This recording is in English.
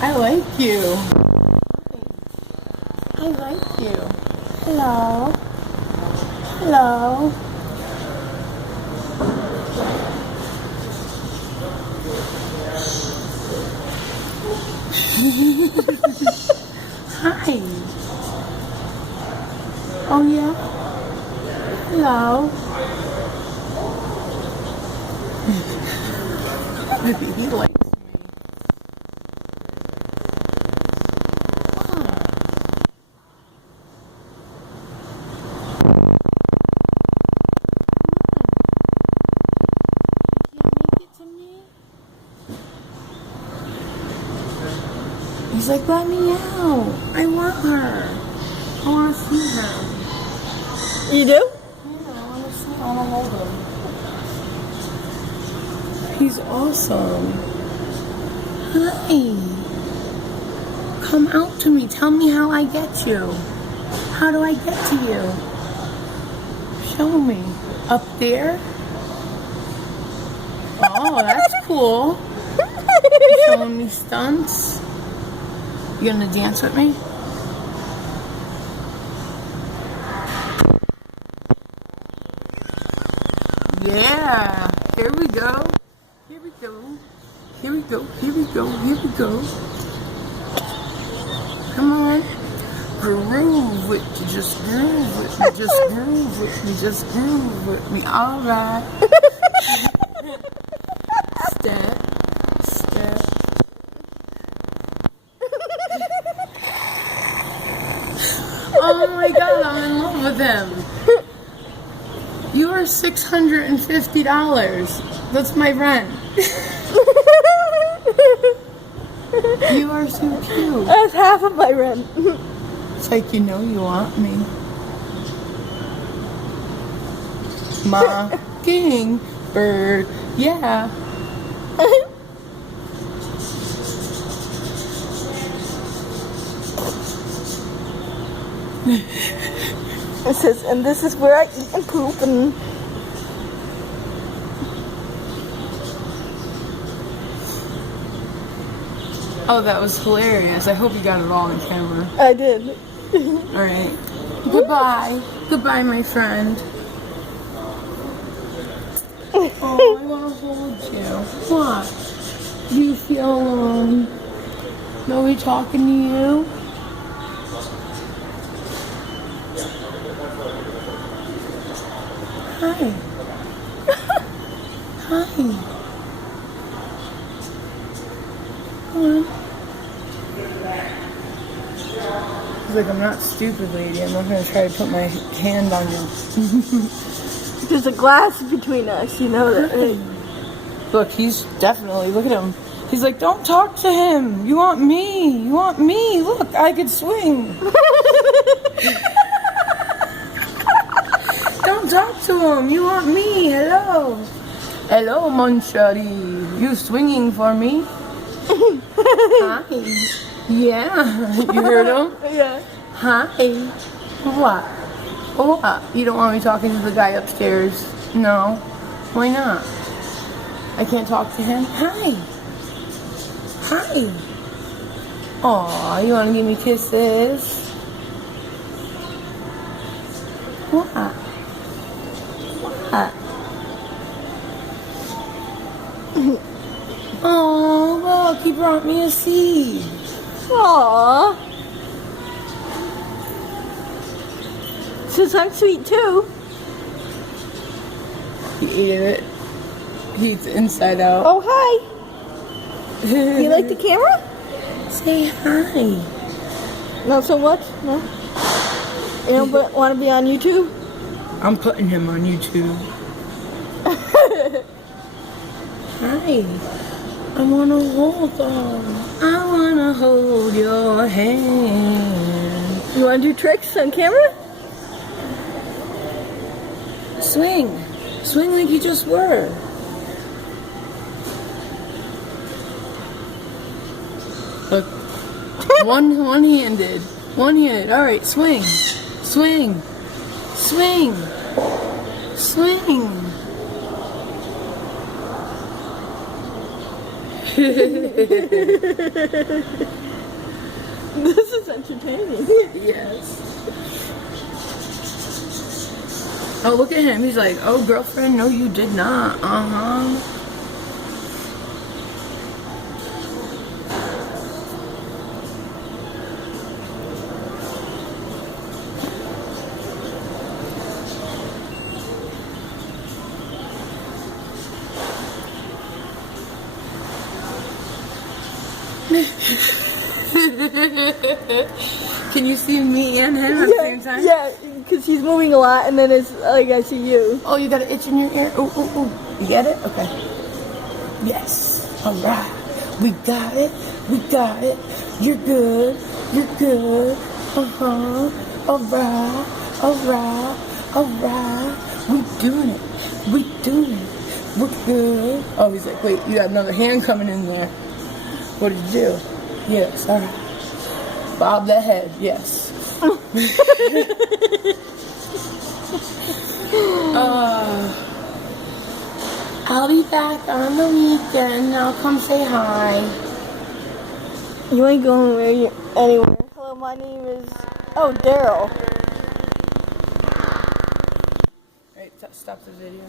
I like you. I like you. Hello. Hello. Hi. Oh yeah? Hello. He likes me. Why? Can't make it to me? He's like, let me out. I want her. I want to see her. You do? Yeah, I want to see her. I want to hold him. He's awesome. Hi. Come out to me. Tell me how I get you. How do I get to you? Show me. Up there? Oh, that's cool. You showing me stunts? You gonna dance with me? Yeah. Here we go. Here we go. Here we go. Here we go. Here we go. Come on. Groove with me. Just groove with me. Just groove with me. Just groove with me. All right. Step. Step. Oh my God, I'm in love with him. You are $650. That's my rent. You are so cute. That's half of my rent. It's like you know you want me. Mockingbird. Yeah. It says, and this is where I eat and poop and... Oh, that was hilarious. I hope you got it all on camera. I did. Alright. Goodbye. Goodbye, my friend. Oh, I want to hold you. What? Do you feel alone? Nobody talking to you? Hi. Hi. Come on. He's like, I'm not stupid, lady. I'm not going to try to put my hand on you. There's a glass between us, you know that. Right? Look, he's definitely, look at him. He's like, don't talk to him. You want me. You want me. Look, I could swing. Don't talk to him. You want me. Hello. Hello, mon chéri. You swinging for me? Hi. Yeah. You heard him? Yeah. Hi. What? What? You don't want me talking to the guy upstairs? No. Why not? I can't talk to him? Hi. Hi. Aw, you want to give me kisses? What? What? Oh, look, he brought me a seed. Aww. Since I'm sweet too. He ate it. He's inside out. Oh, hi. You like the camera? Say hi. Not so much? No? You don't want to be on YouTube? I'm putting him on YouTube. Hi. I want to hold on. I want to hold your hand. You want to do tricks on camera? Swing. Swing like you just were. Look. One-handed. One-handed. All right, swing. Swing. Swing. Swing. This is entertaining. Yes. Oh, look at him. He's like, oh, girlfriend, no, you did not. Uh-huh. Can you see me and him at the same time? Yeah, because he's moving a lot, and then it's like I see you. Oh, you got an itch in your ear? Ooh, ooh, ooh. You get it? Okay. Yes. All right. We got it. We got it. You're good. You're good. Uh-huh. All right. All right. All right. We doing it. We doing it. We're good. Oh, he's like, wait, you got another hand coming in there. What did you do? Yes. All right. Bob the head. Yes. I'll be back on the weekend. I'll come say hi. You ain't going anywhere. Hello, my name is... Oh, Daryl. Right, stop the video.